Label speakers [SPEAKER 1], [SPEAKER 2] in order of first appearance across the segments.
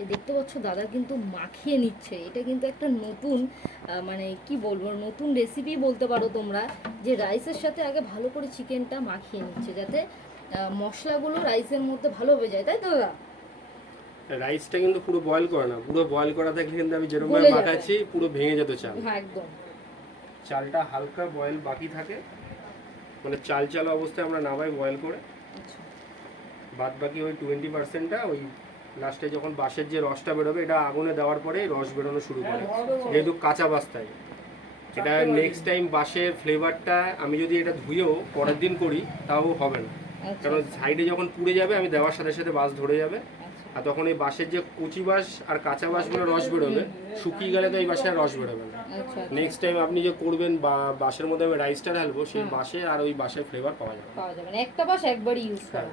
[SPEAKER 1] এই দেখতে পাচ্ছ দাদা কিন্তু মাখিয়ে নিচ্ছে। এটা কিন্তু একটা নতুন মানে কি বলব নতুন রেসিপি বলতে পারো তোমরা যে রাইসের সাথে আগে ভালো করে চিকেনটা মাখিয়ে নিচ্ছে যাতে মশলাগুলো রাইসের মধ্যে ভালো হয়ে যায় তাই তো দাদা?
[SPEAKER 2] রাইসটা কিন্তু পুরো বয়েল করে না পুরো বয়েল করা থাকলে কিন্তু আমি যেরকম মাখাচ্ছি পুরো ভেঙে যেত চাল।
[SPEAKER 1] হ্যাঁ একদম।
[SPEAKER 2] চালটা হালকা বয়েল বাকি থাকে। মানে চাল চাল অবস্থায় আমরা নামাই বয়েল করে।
[SPEAKER 1] আচ্ছা।
[SPEAKER 2] বাদ বাকি ওই টোয়েন্টি পার্সেন্টটা ওই লাস্টে যখন বাঁশের যে রসটা বেরোবে এটা আগুনে দেওয়ার পরে রস বেরোনো শুরু করে। যেহেতু কাঁচা বাস্তায়। এটা নেক্সট টাইম বাঁশের ফ্লেভারটা আমি যদি এটা ধুয়েও পরের দিন করি তাও হবে না।
[SPEAKER 1] আচ্ছা।
[SPEAKER 2] কারণ সাইডে যখন পুড়ে যাবে আমি দেওয়ার সাথে সাথে বাঁশ ধরে যাবে।
[SPEAKER 1] আচ্ছা।
[SPEAKER 2] আর তখন এই বাঁশের যে কচি বাঁশ আর কাঁচা বাঁশগুলো রস বেরোবে শুকিয়ে গেলে তো এই বাঁশে রস বেরোবে না।
[SPEAKER 1] আচ্ছা
[SPEAKER 2] নেক্সট টাইম আপনি যে করবেন বা বাঁশের মধ্যে আমি রাইসটা ঢালবো সেই। বাঁশে আর ওই বাঁশের ফ্লেভার পাওয়া যাবে
[SPEAKER 1] পাওয়া যাবে একটা বাস একবারই ইউজ করা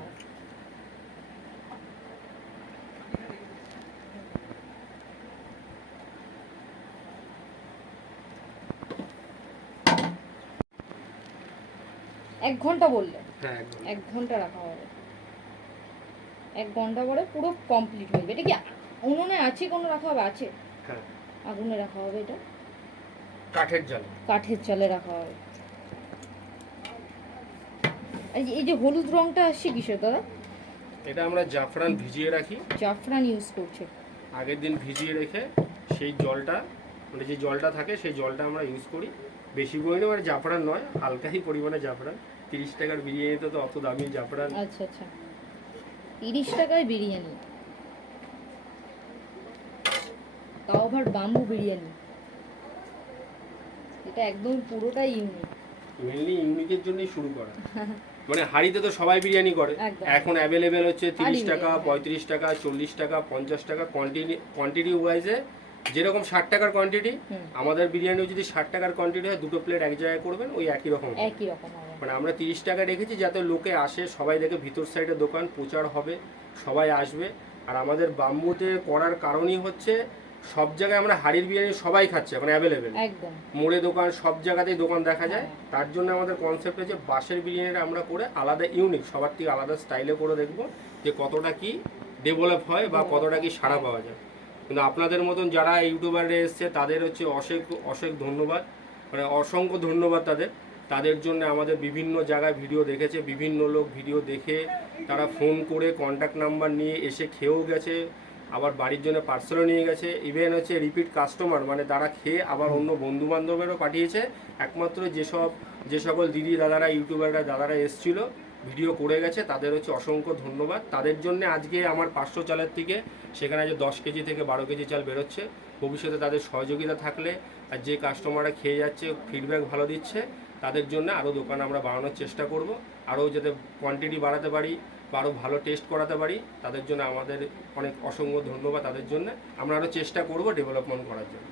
[SPEAKER 1] এক ঘণ্টা বললে।
[SPEAKER 2] হ্যাঁ
[SPEAKER 1] এক ঘণ্টা। রাখা হবে। এক ঘণ্টা পরে পুরো কমপ্লিট হয়ে যাবে। এটা কি উনুনে আছে কোনো রাখা হবে? আছে।
[SPEAKER 2] হ্যাঁ।
[SPEAKER 1] আগুনে রাখা হবে এটা।
[SPEAKER 2] কাঠের জলে।
[SPEAKER 1] কাঠের চালে রাখা হবে। এই যে- এই যে হলুদ রংটা আসছে কিসের দাদা?
[SPEAKER 2] এটা আমরা জাফরান ভিজিয়ে রাখি।
[SPEAKER 1] জাফরান ইউজ করছে।
[SPEAKER 2] আগের দিন ভিজিয়ে রেখে সেই জলটা মানে যে জলটা থাকে সেই জলটা আমরা ইউজ করি। বেশি পরিমাণে মানে জাফরান নয় হালকাই পরিমাণে জাফরান। তিরিশ টাকার বিরিয়ানিতে তো অত দামি জাফরান।
[SPEAKER 1] আচ্ছা আচ্ছা। তিরিশ টাকায় বিরিয়ানি। তাও আবার বাম্বু বিরিয়ানি। এটা একদম পুরোটাই ইউনিক
[SPEAKER 2] মেনলি ইউনিকের জন্যই শুরু করা। মানে হাড়িতে তো সবাই বিরিয়ানি করে। এখন অ্যাভেলেবেল হচ্ছে তিরিশ টাকা। পঁয়ত্রিশ টাকা চল্লিশ টাকা পঞ্চাশ টাকা। কোয়ান্টিটি কোয়ান্টিটি ওয়াইজে যেরকম ষাট টাকার কোয়ান্টিটি আমাদের বিরিয়ানিও যদি ষাট টাকার কোয়ান্টিটি হয় দুটো প্লেট এক জায়গায় করবেন ওই একই রকম
[SPEAKER 1] একই রকম
[SPEAKER 2] মানে আমরা তিরিশ টাকা রেখেছি যাতে লোকে আসে সবাই দেখে ভিতর সাইডে দোকান প্রচার হবে সবাই আসবে। আর আমাদের বাম্বুতে করার কারণই হচ্ছে সব জায়গায় আমরা হাড়ির বিরিয়ানি সবাই খাচ্ছে এখন অ্যাভেলেবেল
[SPEAKER 1] একদম।
[SPEAKER 2] মোড়ে দোকান সব জায়গাতেই দোকান দেখা যায়।
[SPEAKER 1] হ্যাঁ।
[SPEAKER 2] তার জন্য আমাদের কনসেপ্ট হচ্ছে বাঁশের বিরিয়ানিটা আমরা করে আলাদা ইউনিক সবার থেকে আলাদা স্টাইলে করে দেখব যে কতটা কি ডেভেলপ হয় বা কতটা কি সাড়া পাওয়া যায়। কিন্তু আপনাদের মতন যারা ইউটিউবারে এসছে, তাদের হচ্ছে অশেষ অশেষ ধন্যবাদ। মানে অসংখ্য ধন্যবাদ তাদের। তাদের জন্য আমাদের বিভিন্ন জায়গায় ভিডিও দেখেছে, বিভিন্ন লোক ভিডিও দেখে তারা ফোন করে কন্ট্যাক্ট নাম্বার নিয়ে এসে খেয়েও গেছে, আবার বাড়ির জন্য পার্সেলও নিয়ে গেছে। ইভেন হচ্ছে রিপিট কাস্টমার মানে তারা খেয়ে আবার অন্য বন্ধু বান্ধবেরও পাঠিয়েছে। একমাত্র যেসব, যে সকল দিদি দাদারা, ইউটিউবাররা, দাদারা এসছিল ভিডিও করে গেছে, তাদের হচ্ছে অসংখ্য ধন্যবাদ। তাদের জন্য আজকে আমার পাঁচশো চালের থেকে সেখানে যে দশ কেজি থেকে বারো কেজি চাল বেরোচ্ছে, ভবিষ্যতে তাদের সহযোগিতা থাকলে আর যে কাস্টমাররা খেয়ে যাচ্ছে ফিডব্যাক ভালো দিচ্ছে, তাদের জন্য আরও দোকান আমরা বাড়ানোর চেষ্টা করব আরও যাতে কোয়ান্টিটি বাড়াতে পারি বা আরও ভালো টেস্ট করাতে পারি, তাদের জন্য আমাদের অনেক অসংখ্য ধন্যবাদ তাদের জন্য। আমরা আরও চেষ্টা করব ডেভেলপমেন্ট করার জন্য।